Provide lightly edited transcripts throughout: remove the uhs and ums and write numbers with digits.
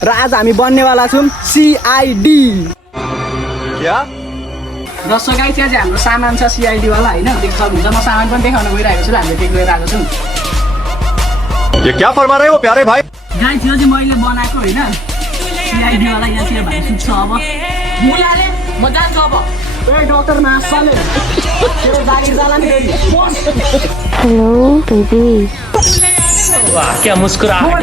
र आज हामी बन्नेवाला छौँ सीआईडी। क्या? र सो गाइस यहाँ चाहिँ हाम्रो सामान छ सीआईडी वाला हैन, देख्न सक्नुहुन्छ। म सामान पनि देखाउन गइरहेको छु, हामीले टेक लिएर आएको छौँ। ये क्या फरमा रहे हो प्यारे भाई? गाइस यो चाहिँ मैले बनाएको हैन, सीआईडी वाला। यहाँ चाहिँ भाइ सुत्छ अब मुलाले मजा छ अब। ए डाक्टर मासले तेरो जागिर जाला नि। Hello baby. वाह क्या मुस्कुराहट।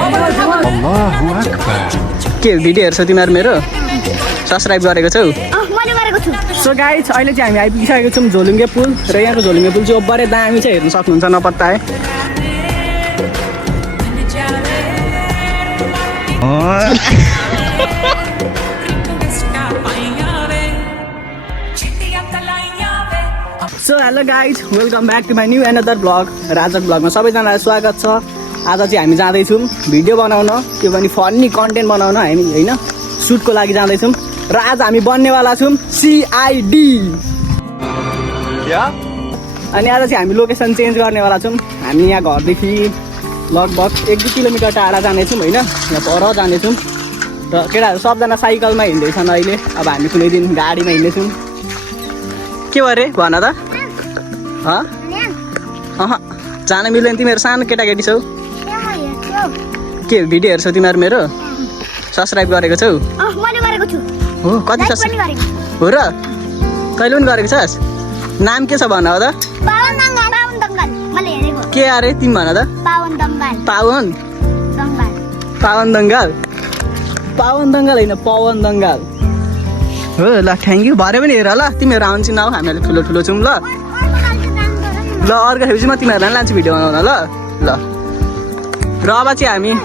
के भिडियो हेर्छौ तिमीहरू मेरो? सब्स्क्राइब गरेको छौ? मैले गरेको छु। सो गाइस अहिले चाहिँ हामी आइपुगिसकेको छौँ झोलुङ्गे पुल। र यहाँको झोलुङ्गे पुल चाहिँ ओभरै दामी चाहिँ हेर्न सक्नुहुन्छ नपत्ताए। So hello guys, welcome back to my new another blog. राजक ब्लगमा सबैजनालाई स्वागत छ। आज चाहिँ हामी जाँदैछौँ भिडियो बनाउन, त्यो पनि फन्नी कन्टेन्ट बनाउन हामी होइन, सुटको लागि जाँदैछौँ। र आज हामी बन्नेवाला छौँ सीआईडी। क्या? अनि आज चाहिँ हामी लोकेसन चेन्ज गर्नेवाला छौँ। हामी यहाँ घरदेखि लगभग 1-2 किलोमिटर टाढा जानेछौँ होइन, यहाँ पर जानेछौँ। र केटाहरू सबजना साइकलमा हिँड्दैछन् अहिले। अब हामी कुनै दिन गाडीमा हिँड्नेछौँ। के भयो अरे भन त? जान मिल्दैन, तिमीहरू सानो केटाकेटी छौ। के भिडियो हेर्छौ तिमीहरू मेरो? सब्स्क्राइब गरेको छौ? मैले गरेको छु। हो कति सब्स्क्राइब हो र? कहिले पनि गरेको छस्? नाम के छ भन त? पावन दङ्गल। मैले हेरेको। के अरे तिमी भन त? पावन दङ्गल। पावन दङ्गल होइन, पवन दङ्गल हो। ल थ्याङ्क यू। भरे पनि हेर ल, तिमीहरू आउँछ न, हामीहरूले ठुलो ठुलो छौँ। ल ल अर्को खेपि चाहिँ म तिमीहरूलाई लान्छु भिडियो बनाउन। ल ल र अब चाहिँ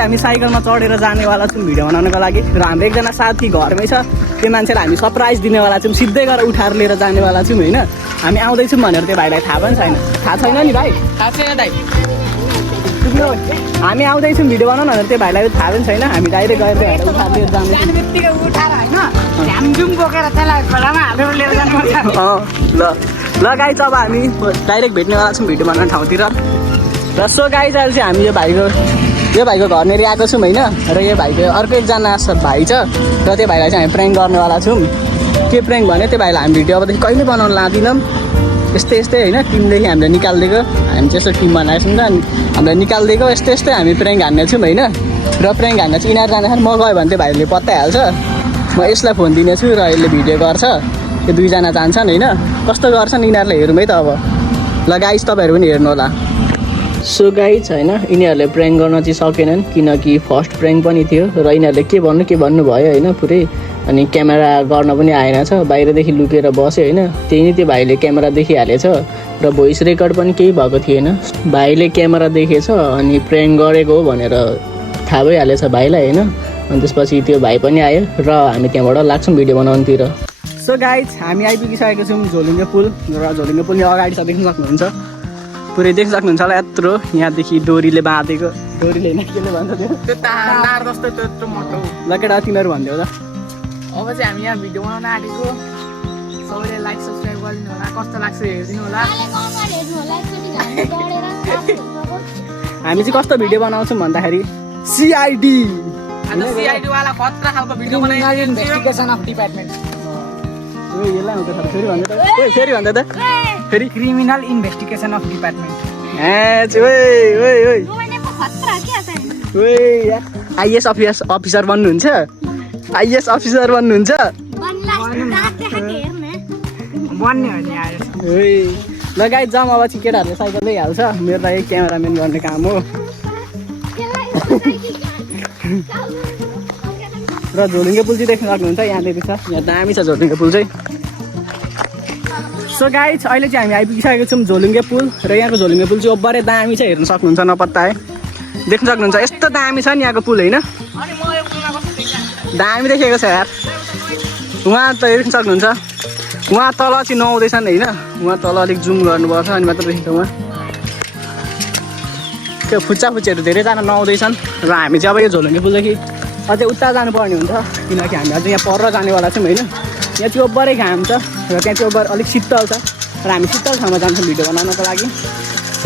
हामी साइकलमा चढेर जानेवाला छौँ भिडियो बनाउनको लागि। र हाम्रो एकजना साथी घरमै छ, त्यो मान्छेलाई हामी सरप्राइज दिनेवाला छौँ। सिधै गएर उठाएर लिएर जानेवाला छौँ होइन। हामी आउँदैछौँ भनेर त्यो भाइलाई थाहा पनि छैन। थाहा छैन नि भाइ? थाहा छैन दाइ। हामी आउँदैछौँ भिडियो बनाउन भनेर त्यो भाइलाई थाहा पनि छैन। हामी डाइरेक्ट गएर उठाएर लिएर जाँदैछौँ। ल गाइज अब हामी डाइरेक्ट भेट्नेवाला छौँ भिडियो बनाउने ठाउँतिर। र सो गाइज अहिले चाहिँ हामी यो भाइको घरनेरि आएको छौँ होइन। र यो भाइको अर्को एकजना भाइ छ, र त्यो भाइलाई चाहिँ हामी प्र्याङ्क गर्नेवाला छौँ। के प्र्याङ्क भने त्यो भाइलाई हामी भिडियो अबदेखि कहिले बनाउन लाँदैनौँ। यस्तै हामीले टिमदेखि हामीले निकालिदिएको, हामी चाहिँ यस्तो टिम बनाएको छौँ नि त, हामीले निकालिदिएको यस्तै हामी प्र्याङ्क हान्नेछौँ होइन। र प्र्याङ्क हान्न चाहिँ यिनीहरू जाँदाखेरि म गयो भने त्यो भाइले पत्ताइहाल्छ। म यसलाई फोन दिनेछु र यसले भिडियो गर्छ, त्यो दुईजना जान्छन् होइन। कस्तो गर्छन् यिनीहरूले हेरौँ है त अब। ल गाइज तपाईँहरू पनि हेर्नु होला। सो गाइज होइन, यिनीहरूले प्र्याङ्क गर्न चाहिँ सकेनन्, किनकि फर्स्ट प्र्याङ्क पनि थियो र यिनीहरूले के भन्नु भयो होइन पुरै। अनि क्यामेरा गर्न पनि आएन छ, बाहिरदेखि लुकेर बस्यो होइन। त्यही नै त्यो भाइले क्यामेरा देखिहालेछ र भोइस रेकर्ड पनि केही भएको थिएन। भाइले क्यामेरा देखेछ अनि प्र्याङ्क गरेको हो भनेर थाहा भइहालेछ भाइलाई होइन। अनि त्यसपछि त्यो भाइ पनि आयो र हामी त्यहाँबाट लाग्छौँ भिडियो बनाउनुतिर। सो गाइज हामी आइपुगिसकेको छौँ झोलुङ्गे पुल। र झोलुङ्गे पुल यहाँ अगाडि छ, देख्न सक्नुहुन्छ, पुरै देख्न सक्नुहुन्छ होला। यत्रो यहाँदेखि डोरीले बाँधेको, डोरीले होइन केले भन्छ त्यो तार जस्तो त्यत्रो मोटो। ल केटा तिमीहरू भनिदेऊ त। अब चाहिँ हामी यहाँ भिडियो बनाउन आँटेको, सबैले लाइक सब्सक्राइब गरिदिनु होला, कस्तो लाग्छ हेरिदिनु होला। हामी चाहिँ कस्तो भिडियो बनाउँछौँ भन्दाखेरि सीआईडी सीआईडी वाला खतरा खालको भिडियो बनाइदियो, इन्भेस्टिगेसन अफ डिपार्टमेन्ट। यसलाई आउँछ फेरि भन्दा त फेरि criminal investigation of department. IS officer बन्नुहुन्छ? आइएस अफिसर बन्नुहुन्छ? बन्ने हो नि आएछ। ल गाइज जाउँ अब चाहिँ, केटाहरूले साइकल ल्याइहाल्छ, मेरो लागि क्यामेराम्यान गर्ने काम हो। र झोलुङ्गे पुल चाहिँ देख्न सक्नुहुन्छ, यहाँनिर छ, यहाँ दामी छ झोलुङ्गे पुल चाहिँ। सो गाइज अहिले चाहिँ हामी आइपुगिसकेको छौँ झोलुङ्गे पुल। र यहाँको झोलुङ्गे पुल चाहिँ ओभरै दामी चाहिँ हेर्न सक्नुहुन्छ नपत्ताए। देख्न सक्नुहुन्छ यस्तो दामी छ नि यहाँको पुल होइन, दामी देखेको छ यार। उहाँ त देख्न सक्नुहुन्छ, उहाँ तल चाहिँ नआउँदैछन् होइन, उहाँ तल अलिक जुम गर्नुपर्छ अनि मात्र देखिन्छ। उहाँ त्यो फुच्चाफुच्चीहरू धेरैजना नआउँदैछन्। र हामी चाहिँ अब यो झोलुङ्गे पुलदेखि अझै उता जानुपर्ने हुन्छ, किनकि हामी अझै यहाँ पर जानेवाला छौँ होइन। यहाँ चाहिँ ओभरै घाम छ र त्यहाँ चाहिँ ओभर अलिक शीतल छ, र हामी शीतल ठाउँमा जान्छौँ भिडियो बनाउनको लागि।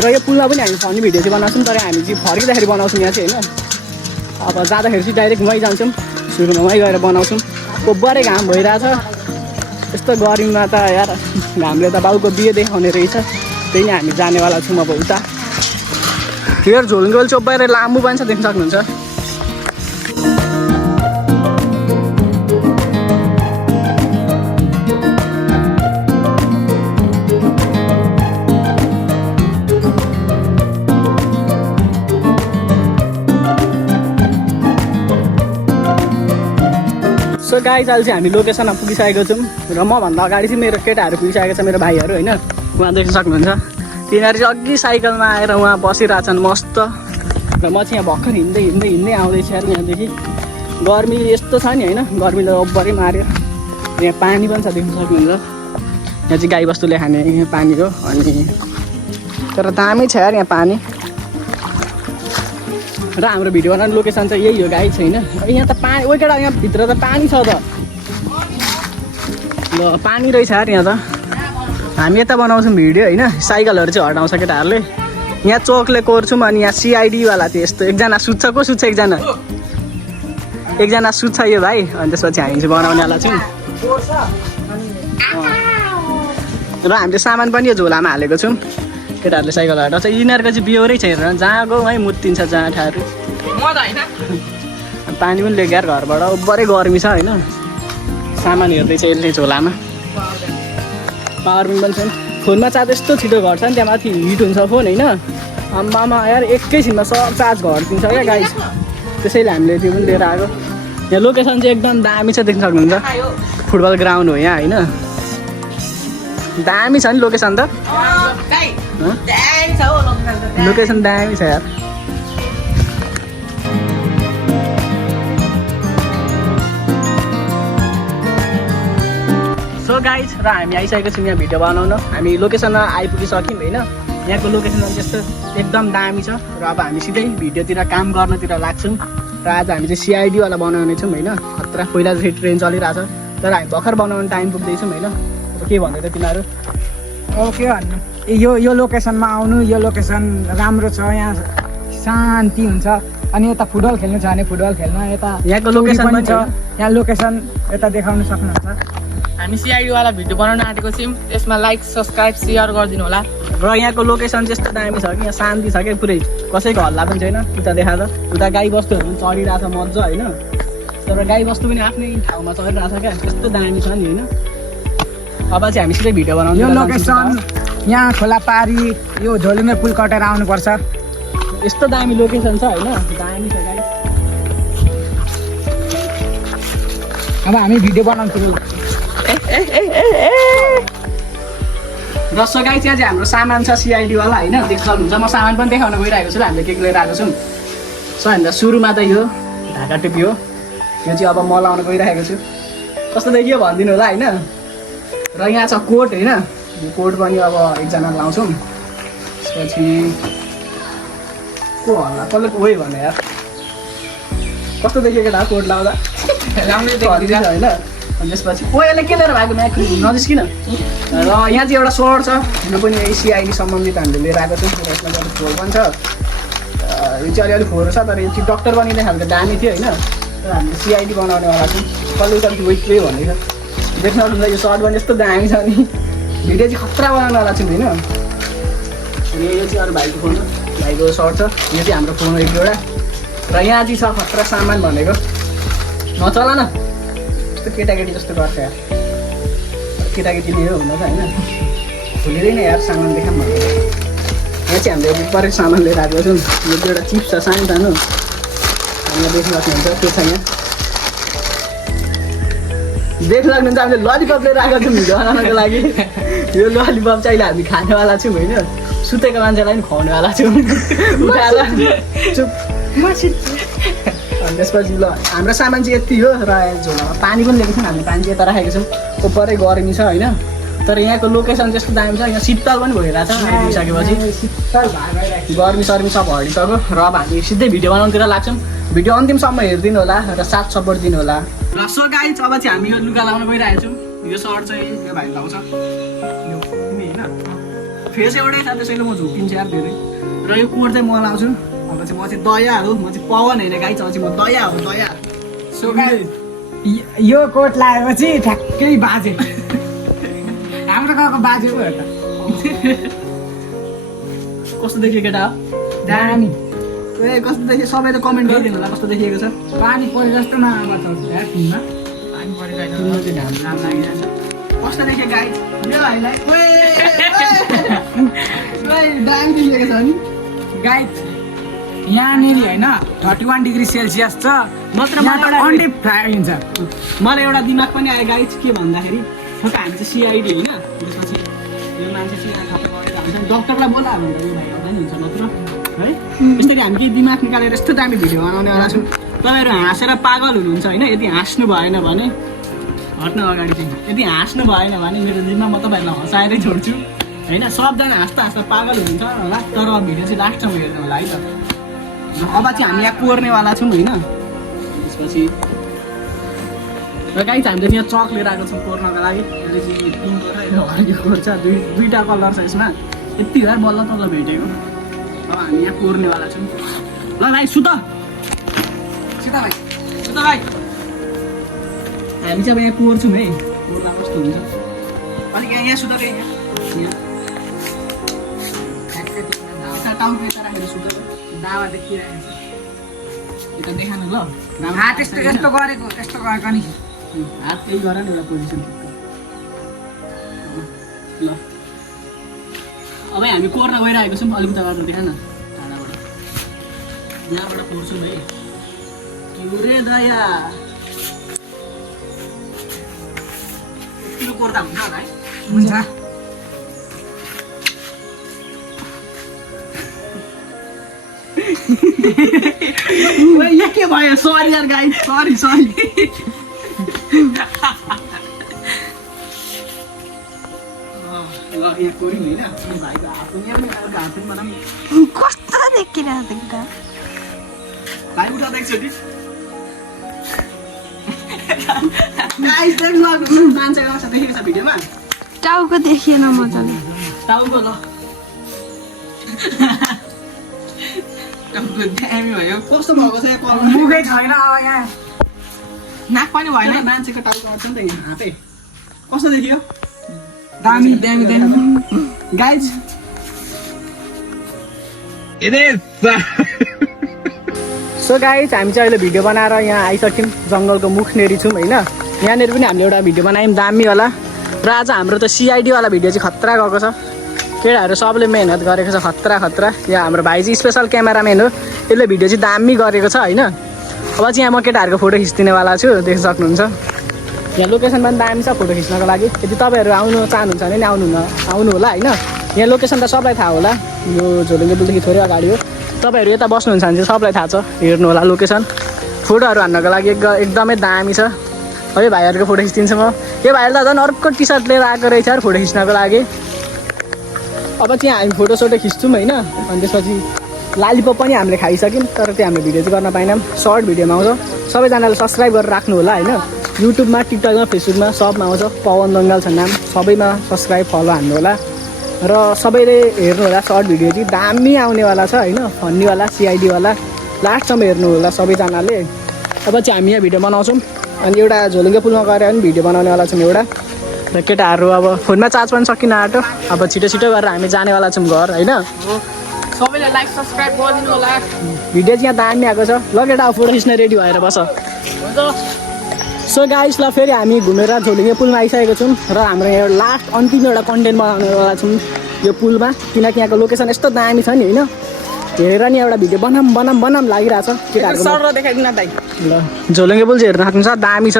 र यो पुलमा पनि हामी फनी भिडियो चाहिँ बनाउँछौँ, तर हामी चाहिँ फर्किँदाखेरि बनाउँछौँ यहाँ चाहिँ होइन। अब जाँदाखेरि चाहिँ डाइरेक्ट मै जान्छौँ सुरुमा मै गएर बनाउँछौँ कोब्बरै घाम भइरहेछ यस्तो गर्मीमा त यार घामले त बाउको बिहे देखाउने रहेछ त्यही नै हामी जानेवाला छौँ अब उता हेर झोलुङ्गोल चोब्बाएर लामो पनि छ देख्न सक्नुहुन्छ सो गाइज अहिले चाहिँ हामी लोकेसनमा पुगिसकेको छौँ र मभन्दा अगाडि चाहिँ मेरो केटाहरू पुगिसकेको छ मेरो भाइहरू होइन उहाँ देख्न सक्नुहुन्छ तिनीहरू चाहिँ अघि साइकलमा आएर उहाँ बसिरहेछन् मस्त र म चाहिँ यहाँ भर्खर हिँड्दै आउँदैछु यार यहाँदेखि गर्मी यस्तो छ नि होइन गर्मीले अब्बरै मार्यो यहाँ पानी पनि छ देख्न सक्नुहुन्छ यहाँ चाहिँ गाईबस्तुले खाने पानी हो अनि तर दामी छ यार यहाँ पानी र हाम्रो भिडियो बनाउने लोकेसन चाहिँ यही हो गाई छैन यहाँ त पानी ओ केटा यहाँ भित्र त पानी छ त ल पानी रहेछ यार यहाँ त हामी यता बनाउँछौँ भिडियो होइन साइकलहरू चाहिँ हटाउँछ केटाहरूले यहाँ चोकले कोर्छौँ अनि यहाँ सिआइडीवाला त्यो यस्तो एकजना सुत्छ को सुत्छ एकजना सुत्छ यो भाइ अनि त्यसपछि हामी चाहिँ बनाउनेवाला छौँ र हामीले सामान पनि यो झोलामा हालेको छौँ केटाहरूले साइकल हटाउँछ यिनीहरूको चाहिँ बिहोरै छ हेरेर जहाँ गयो वहीँ मुत्तिन्छ जहाँ ठाहरू पानी पनि ल्यायो यार घरबाट बरै गर्मी छ होइन सामान हेर्दैछ यसले झोलामा पावर पनि छ फोनमा चार्ज यस्तो छिटो घट्छ नि त्यहाँ माथि हिट हुन्छ फोन होइन आम्मामा यार एकैछिनमा सब चार्ज घटिदिन्छ क्या गाइस त्यसैले हामीले त्यो पनि लिएर आएको यहाँ लोकेसन चाहिँ एकदम दामी छ देख्न सक्नुहुन्छ फुटबल ग्राउन्ड हो यहाँ होइन दामी छ नि लोकेसन त लोकेसन दामी छ यार सो गाइज र हामी आइसकेको छौँ यहाँ भिडियो बनाउन हामी लोकेसनमा आइपुगिसक्यौँ होइन यहाँको लोकेसन त्यस्तो एकदम दामी छ र अब हामी सिधै भिडियोतिर काम गर्नतिर लाग्छौँ र आज हामी चाहिँ सिआइडीवाला बनाउने छौँ होइन खतरा पहिला चाहिँ ट्रेन चलिरहेछ तर हामी भर्खर बनाउने टाइम पुग्दैछौँ होइन अब के भन्दै त तिमीहरू के भन्नु यो लोकेसनमा आउनु यो लोकेसन राम्रो छ यहाँ शान्ति हुन्छ अनि यता फुटबल खेल्नु छ भने फुटबल खेल्न यता यहाँको लोकेसन पनि छ यहाँ लोकेसन यता देखाउन सक्नुहुन्छ हामी सिआइडीवाला भिडियो बनाउन आँटेको छौँ यसमा लाइक सब्सक्राइब सेयर गरिदिनु होला र यहाँको लोकेसन त्यस्तो दामी छ कि यहाँ शान्ति छ क्या पुरै कसैको हल्ला पनि छैन उता देखा त उता गाई बस्तुहरू पनि चढिरहेछ मजा होइन तर गाई बस्तु पनि आफ्नै ठाउँमा चढिरहेछ क्या त्यस्तो दामी छ नि होइन अब चाहिँ हामी सिधै भिडियो बनाउँछौँ यो लोकेसन यहाँ खोला पारी यो झोलुङ्गे पुल कटेर आउनुपर्छ यस्तो दामी लोकेसन छ होइन दामी छ गाई अब हामी भिडियो बनाउँछौँ र सो गाई चाहिँ हाम्रो सामान छ सिआइडीवाला होइन देख्न सक्नुहुन्छ म सामान पनि देखाउन गइरहेको छु हामीले के लिएर आएको छौँ सो हामीलाई सुरुमा त यो ढाका टोपी हो यो चाहिँ अब म लाउन गइरहेको छु कस्तो देखियो भनिदिनु होला होइन र यहाँ छ कोट होइन यो कोट पनि अब एकजना लाउँछौँ त्यसपछि को हल्ला कसले कोही भने यार कस्तो देखियो केटा कोट लाउँदा होइन अनि त्यसपछि ओ यसले के लिएर भएको म्याक्री नजिस्किन र यहाँ चाहिँ एउटा सर्ट छ यो पनि सिआइडी सम्बन्धित हामीले लिएर आएको छौँ यसमा चाहिँ अलिक फोहोर पनि छ यो चाहिँ अलिअलि फोहोर छ तर यो चाहिँ डक्टर बनिने खालको दामी थियो होइन तर हामीले सिआइडी बनाउनेवाला छौँ कसले उता वेटले भन्दैछ देख्न सक्नुहुन्छ यो सर्ट पनि यस्तो दामी छ नि भिडियो चाहिँ खतरा बनाउनेवाला छौँ होइन यो चाहिँ अरू भाइको फोन हो भाइको सर्ट छ यो चाहिँ हाम्रो फोन हो एक एउटा र यहाँ चाहिँ छ खतरा सामान भनेको नचला न यस्तो केटाकेटी जस्तो गर्छ यार केटाकेटीले हो हुन त होइन भुलिँदैन यार सामान देखाऊँ भनेर यहाँ चाहिँ हामीले परेको सामान लिएर आएको छौँ यो एउटा चिप्स छ सानो सानो हामीलाई देख्न सक्नुहुन्छ त्यो छ यहाँ देख्न सक्नुहुन्छ हामीले ललिपप लिएर आएको छौँ भिडियो बनाउनको लागि यो ललिपप चाहिँ अहिले हामी खानेवाला छौँ होइन सुतेको मान्छेलाई पनि खुवाउनेवाला छौँ उठाएर चुप अनि त्यसपछि ल हाम्रो सामान चाहिँ यति हो र झोलामा पानी पनि लिएको छौँ हामीले पानी चाहिँ यता राखेको छौँ उपरै गर्मी छ होइन तर यहाँको लोकेसन त्यस्तो दामी छ यहाँ शीतल पनि भइरहेछ आइपुगिसकेपछि गर्मी सर्मी सब हटिसक्यो र अब हामी सिधै भिडियो बनाउनुतिर लाग्छौँ भिडियो अन्तिमसम्म हेरिदिनु होला र साथ सपोर्ट दिनु होला र सो गाइज अब चाहिँ हामी यो लुगा लाउन गइरहेको छौँ यो सर्ट चाहिँ यो भाइ लाउँछ यो तिमी होइन फेस एउटै छ त्यसैले म झुकिन्छ यार धेरै र यो कोट चाहिँ म लाउँछु अब भनेपछि म चाहिँ दया हो, म चाहिँ पवन होइन गाइज, अब चाहिँ म दया हो, दया। सो यो कोट लगाएपछि ठ्याक्कै बाजे हाम्रो गाउँको बाजे पो हो त कस्तो देखियो केटा हो? दामी ए कस्तो देखियो? सबैले कमेन्ट गरिदिनु होला कस्तो देखिएको छ। पानी परे जस्तो नबताउँछ यार फिल्ममा पानी परिरहेको फिल्ममा चाहिँ घाम लागिरहेछ। कस्तो देखियो गाइज? यो भाइलाई दामी देखिएको छ नि। गाइड यहाँनिर होइन 31 डिग्री सेल्सियस छ मात्र यहाँ त मलाई अन्डे फ्राई हुन्छ मलाई एउटा दिमाग पनि आयो गाइज, के भन्दाखेरि ठोका हामी चाहिँ सिआइडी होइन, त्यसपछि यो मान्छे सिआइडी खप्पै गरेर हुन्छ नि, डक्टरलाई बोलायो भने त यो भाइ गर्दा नि हुन्छ नत्र है। यसरी हामी केही दिमाग निकालेर यस्तो दामी भिडियो बनाउनेवाला छौँ। तपाईँहरू हाँसेर पागल हुनुहुन्छ होइन, यदि हाँस्नु भएन भने हट्नु अगाडि चाहिँ, यदि हाँस्नु भएन भने मेरो जिम्मा म तपाईँहरूलाई हँसाएरै छोड्छु होइन। सबजना हाँस्दा हाँस्दा पागल हुनुहुन्छ होला, तर भिडियो चाहिँ लास्टसम्म हेर्नु होला है त। अब चाहिँ हामी यहाँ कोर्नेवाला छौँ होइन, त्यसपछि र गाइज हामीले चाहिँ यहाँ चक लिएर आएको छौँ कोर्नको लागि। यसले चाहिँ पिङ्क र हरियो कोर्छ, दुईवटा कलर छ यसमा। यति भएर बल्ल तल भेटेको। अब हामी यहाँ कोर्नेवाला छौँ। ल भाइ सुत सीता भाइ सुत भाइ, हामी चाहिँ अब यहाँ कोर्छौँ है, कोर्दा कस्तो हुन्छ अलिक यहाँ सुत कि यहाँ टाउको यता राखेर सुत, दावा देखिरहेको छ यता देखानु ल। हात यस्तो यस्तो गरेको नि हात त्यही गर नि एउटा पोजिसन। ल अब हामी कोर्न गइरहेको छौँ, अलिकति अगाडि देखा न टाढाबाट, यहाँबाट कोर्छौँ है। के रे दया किलो कोर्दा हुन्छ होला है? हुन्छ यो के भयो? सरी यार गाइस, सरी सरी। ल यहाँ कोर्यौँ होइन, भाइको हात पनि यहाँ पनि अर्को हात पनि बनाऊँ। कस्तो देखिरहेको त भाइ उठाउँदा एकचोटि गाइस देख्नु मान्छेको अवस्था देखेको छ भिडियोमा, टाउको देखिएन मजाले। टाउको ल दामी भयो। कस्तो भएको छ यहाँ मुखै छैन अब यहाँ नाक पनि भएन मान्छेको टाउको आउँछ नि त यहाँ हातै। कस्तो देखियो? दामी दामी दामी गाइज सो गाइज हामी चाहिँ अहिले भिडियो बनाएर यहाँ आइसक्यौँ, जङ्गलको मुखनेरि छौँ होइन। यहाँनिर पनि हामीले एउटा भिडियो बनायौँ दामीवाला, र आज हाम्रो त सिआइडीवाला भिडियो चाहिँ खतरा गएको छ। केटाहरू सबले मेहनत गरेको छ खतरा खतरा। यहाँ हाम्रो भाइ चाहिँ स्पेसल क्यामेराम्यान हो, यसले भिडियो चाहिँ दामी गरेको छ होइन। अब चाहिँ यहाँ म केटाहरूको फोटो खिचिदिनेवाला छु, देख्न सक्नुहुन्छ। यहाँ लोकेसन पनि दामी छ फोटो खिच्नको लागि। यदि तपाईँहरू आउनु चाहनुहुन्छ भने नि आउनु होला होइन। यहाँ लोकेसन त सबलाई थाहा होला, यो झोलुङ्गे पुलदेखि थोरै अगाडि हो। तपाईँहरू यता बस्नुहुन्छ भने चाहिँ सबलाई थाहा छ, हेर्नु होला लोकेसन। फोटोहरू हान्नको लागि एकदमै दामी छ। है भाइहरूको फोटो खिचिदिन्छु म। यो भाइहरूले त झन् अर्को टी सर्ट लिएर आएको रहेछ यार फोटो खिच्नको लागि। अब चाहिँ हामी फोटोसोटो खिच्छौँ होइन। अनि त्यसपछि लालिपप पनि हामीले खाइसक्यौँ, तर त्यो हामीले भिडियो चाहिँ गर्न पाएनौँ, सर्ट भिडियोमा आउँछ। सबैजनाले सब्सक्राइब गरेर राख्नु होला होइन। युट्युबमा, टिकटकमा, फेसबुकमा सबमा आउँछ, पवन दङ्गाल छ नाम। सबैमा सब्सक्राइब फलो हान्नु होला र सबैले हेर्नु होला। सर्ट भिडियो चाहिँ दामी आउनेवाला छ होइन, फन्नीवाला सिआइडीवाला। लास्टसम्म हेर्नु होला सबैजनाले। अब चाहिँ हामी यहाँ भिडियो बनाउँछौँ, अनि एउटा झोलुङ्गे पुलमा गएर पनि भिडियो बनाउनेवाला छौँ एउटा। र केटाहरू अब फोनमा चार्ज पनि सकिन आँट्यो, अब छिटो छिटो गरेर हामी जानेवाला छौँ घर होइन। सबैले लाइक सब्सक्राइब गरिदिनु होला। भिडियो चाहिँ यहाँ दामी आएको छ। ल केटा फोटो खिच्न रेडी भएर बस। सो गाइस ल फेरि हामी घुमेर झोलुङ्गे पुलमा आइसकेको छौँ, र हाम्रो यहाँ लास्ट अन्तिम एउटा कन्टेन्ट बनाउनेवाला छौँ यो पुलमा, किनकि यहाँको लोकेसन यस्तो दामी छ नि होइन। हेरेर नि एउटा भिडियो बनाम लागिरहेछ केटाहरूको। सर देखाइदिनु दाइ। ल झोलुङ्गे पुल चाहिँ हेर्न सक्नुहुन्छ, दामी छ।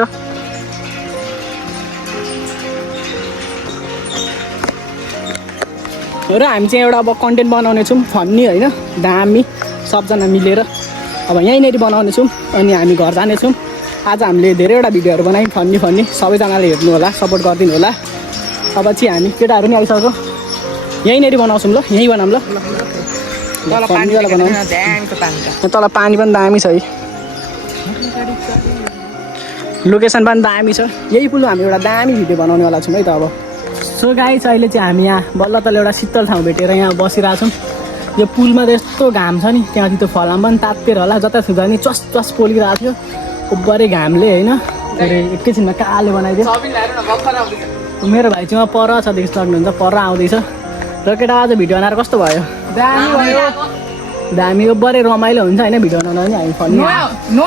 र हामी चाहिँ एउटा अब कन्टेन्ट बनाउने छौँ फन्नी होइन, दामी सबजना मिलेर अब यहीँनिर बनाउने छौँ। अनि हामी घर जानेछौँ। आज हामीले धेरैवटा भिडियोहरू बनायौँ फन्नी, सबैजनाले हेर्नु होला, सपोर्ट गरिदिनु होला। अब चाहिँ हामी केटाहरू नि आइसक्यो, यहीँनिर बनाउँछौँ ल, यहीँ बनाऊँ ल। फन्नीवाला बनाऊँ। तल पानी पनि दामी छ है, लोकेसन पनि दामी छ। यही पुल हामी एउटा दामी भिडियो बनाउनेवाला छौँ है त अब। सो गाइस अहिले चाहिँ हामी यहाँ बल्ल तल एउटा शीतल ठाउँ भेटेर यहाँ बसिरहेछौँ। यो पुलमा त यस्तो घाम छ नि त्यहाँदेखि त्यो फलाम पनि तात्तेर होला जता सुधा नि चस चस पोलिरहेको थियो उब्बरे घामले होइन एकैछिनमा काले बनाइदियो मेरो भाइ चाहिँ पर छ देख्न सक्नुहुन्छ पर आउँदैछ र केटा आज भिडियो बनाएर कस्तो भयो दामी भयो दामी उब्बरे रमाइलो हुन्छ होइन भिडियो बनाउन पनि हामी फर्नी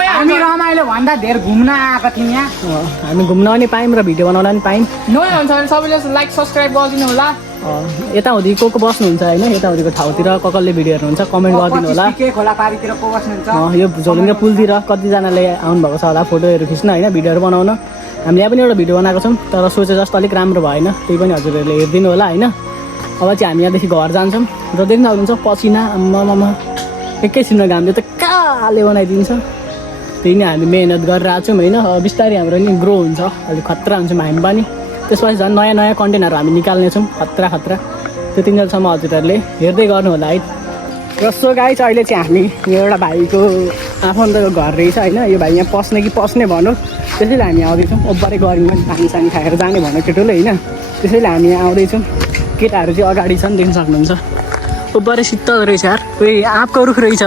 हामी रमाइलो भन्दा धेर घुम्न आएको थियौँ यहाँ हामी घुम्न पनि पायौँ र भिडियो बनाउन पनि पायौँ नयाँ हुन्छ भने सबैले लाइक सब्सक्राइब गरिदिनु होला यताउति को बस्नुहुन्छ होइन यताउतिको ठाउँतिर कसले भिडियो हेर्नुहुन्छ कमेन्ट गरिदिनु होला खोला पारीतिर को बस्नुहुन्छ यो झोलुङ्गे पुलतिर कतिजनाले आउनुभएको छ होला फोटोहरू खिच्न होइन भिडियोहरू बनाउन हामीले यहाँ पनि एउटा भिडियो बनाएको छौँ तर सोचे जस्तो अलिक राम्रो भएन त्यही पनि हजुरहरूले हेरिदिनु होला होइन अब चाहिँ हामी यहाँदेखि घर जान्छौँ र देख्न सक्नुहुन्छ पसिना आम्मामा एकैछिनमा घामले त काले बनाइदिन्छ त्यही नै हामी मेहनत गरेर आएको छौँ होइन बिस्तारै हाम्रो नि ग्रो हुन्छ अलिक खतरा हुन्छौँ हामी पनि त्यसपछि झन् नयाँ नयाँ कन्टेन्टहरू हामी निकाल्नेछौँ खतरा त्यतिन्जेलसम्म हजुरहरूले हेर्दै गर्नु होला है र सो गाइस अहिले चाहिँ हामी यो एउटा भाइको आफन्तको घर रहेछ होइन यो भाइ यहाँ पस्ने कि पस्ने भनौँ त्यसैले हामी आउँदैछौँ ओब्बारै गऱ्यौँ पानी सानी खाएर जाने भन्यो केटोले होइन त्यसैले हामी यहाँ आउँदैछौँ केटाहरू चाहिँ अगाडि छन् देख्न सक्नुहुन्छ ओब्बारै शीतल रहेछ यार उयो आँपको रुख रहेछ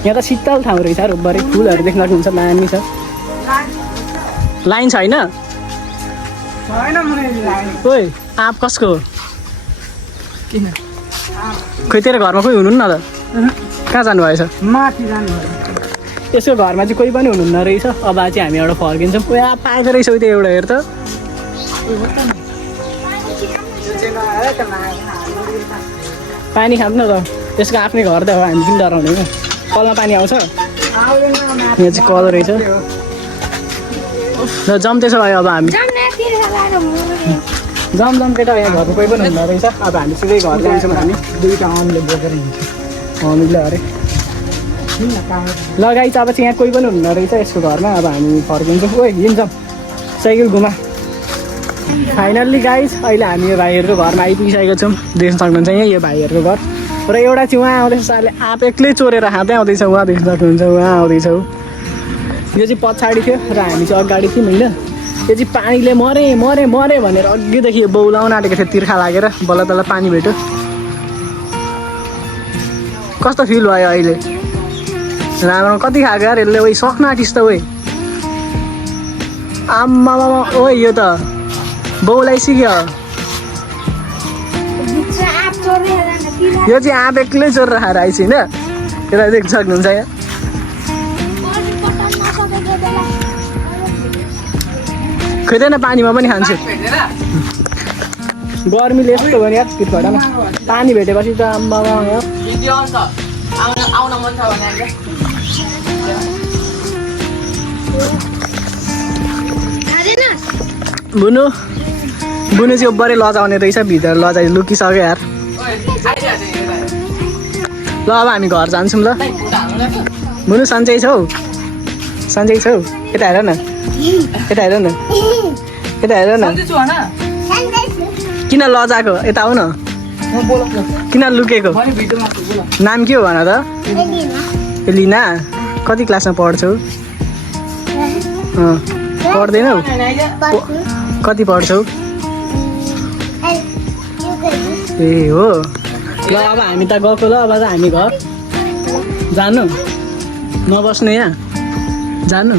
यहाँ त शीतल ठाउँ रहेछ यार ओब्बारै फुलहरू देख्न सक्नुहुन्छ दामी छ लाइन छैन ओइ आँप कसको हो किन खोइ तेरो घरमा कोही हुनुहुन्न त कहाँ जानुभएछ माथि जानुभयो यसको घरमा चाहिँ कोही पनि हुनुहुन्न रहेछ अब चाहिँ हामी एउटा फर्किन्छौँ कोही आँप पाएको रहेछ त्यो एउटा हेर त पानी खानु न त त्यसको आफ्नै घर त हो हामी किन डराउने हो कलमा पानी आउँछ यहाँ चाहिँ कल रहेछ र जम्दैछ भयो अब हामी जम केटा यहाँ घरको कोही पनि हुँदो रहेछ अब हामी सिधै घर जान्छौँ हामी दुईवटा अमले बोकेर हिँड्छ हामीले अरे लगाइ चाहिँ अब चाहिँ यहाँ कोही पनि हुँदो रहेछ यसको घरमा अब हामी फर्किन्छौँ ओइ हिँड्छौँ साइकल घुमा फाइनल्ली गाइस अहिले हामी यो भाइहरूको घरमा आइपुगिसकेको छौँ देख्न सक्नुहुन्छ यहाँ यो भाइहरूको घर र एउटा चाहिँ उहाँ आउँदैछ साले आँप एक्लै चोरेर खाँदै आउँदैछ उहाँ देख्न सक्नुहुन्छ उहाँ आउँदैछ यो चाहिँ पछाडि थियो र हामी चाहिँ अगाडि थियौँ होइन यो चाहिँ पानीले मरे भनेर अघिदेखि बौलाउन आँटेको थियो तिर्खा लागेर बल्ल तल्ल पानी भेट्यो कस्तो फिल भयो अहिले राम्रो कति खाएको यार यसले ओइ सक्न आँटिस् त ओइ आम्मामा ओइ यो त बौलाइसिक्यो यो चाहिँ आँप एक्लै चोरेर खाएर आइस होइन यसलाई देख्न सक्नुहुन्छ यहाँ खोइदैन पानीमा पनि खान्छु गर्मीले यस्तो भयो नि यार पिठभटामा पानी भेटेपछि त आम्मामा आउन मन छ भने बुनु चाहिँ ओब्बरै लजाउने रहेछ भित्र लजाइ लुकिसक्यो यार ल अब हामी घर जान्छौँ ल बुनु सन्चै छौ यता हेर न यता हेर न किन लजाएको यता आऊ न किन लुकेको नाम के हो भन त एलिना कति क्लासमा पढ्छौ पढ्दैनौ कति पढ्छौ ए हो ल अब हामी त गएको ल अब हामी घर जानु नबस्ने यहाँ जानु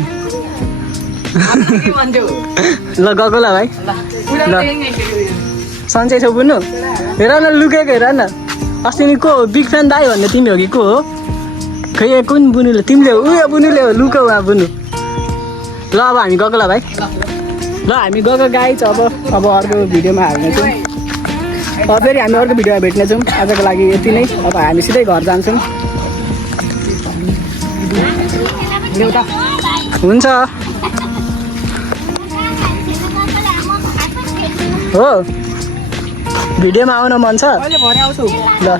ल गएको ल भाइ ल सन्चै छौ बुनु हेर न लुकेको हेर न अस्ति नि को हो बिग फ्यान दाई भन्ने तिमी हो कि को हो खै कुन बुनुले तिमीले उयो बुनुले हो लुक उहाँ बुनु ल अब हामी गएको ल भाइ ल हामी गएको गाई छ अब अर्को भिडियोमा हाल्नेछौँ अब फेरि हामी अर्को भिडियोमा भेट्नेछौँ आजको लागि यति नै अब हामी सिधै घर जान्छौँ हुन्छ हो भिडियोमा आउन मन छ ल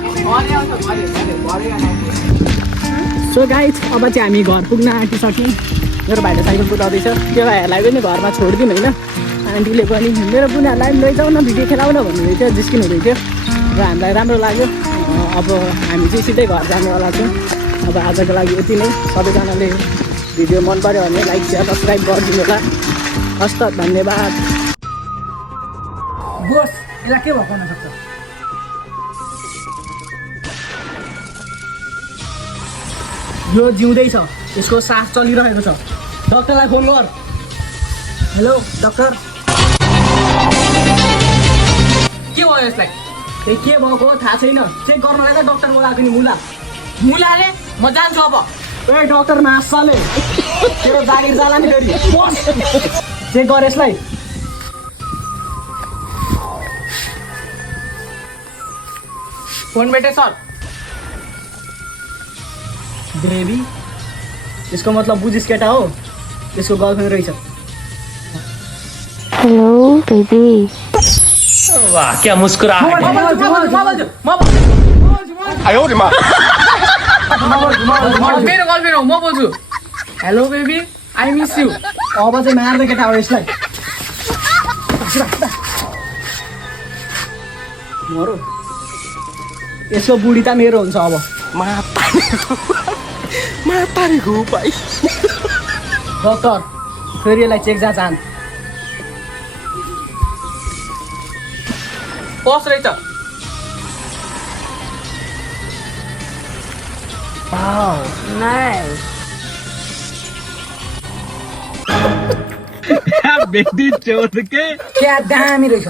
सो गाइज अब चाहिँ हामी घर पुग्न आँटिसक्यौँ मेरो भाइले साइकल कुदाउँदैछ त्यो भाइहरूलाई पनि घरमा छोडिदिउँ होइन आन्टीले पनि मेरो बुनाहरूलाई पनि लैजाऊ न भिडियो खेलाउन भन्नुहुँदै थियो जिस्किनु हुँदै थियो र हामीलाई राम्रो लाग्यो अब हामी चाहिँ सिधै घर जानेवाला छौँ अब आजको लागि यति नै सबैजनाले भिडियो मन पऱ्यो भने लाइक सेयर सब्सक्राइब गरिदिनु होला हस् त धन्यवाद। बोस यसलाई के भएको हुनसक्छ? यो जिउँदैछ, यसको सास चलिरहेको छ। डक्टरलाई फोन गर। हेलो डक्टर, के भयो यसलाई? ए के भएको थाहा छैन, चेक गर्नलाई त डक्टर बोलाएको नि मुला। मुलाले म जान्छु अब। ए डक्टर मासाले तेरो जागिर जाला नि फेरि। बस चेक गर यसलाई। फोन भेटे सर। बेबी यसको मतलब बुझिस केटा हो, यसको गर्लफ्रेन्ड रहेछ। हेलो बेबी वाह क्या मुस्कुराहट है। मेरो गर्लफ्रेन्ड हो, म बोल्छु। Hello baby, I miss you. अब चाहिँ मार्दै केटा हो यसलाई। मरो यसको बुढी त मेरो हुन्छ अब। मातारीको उपाय। डक्टर फेरि यसलाई चेक जाँच आन। कस रहेछ? बेटी चोद के क्या दामी रहेछ।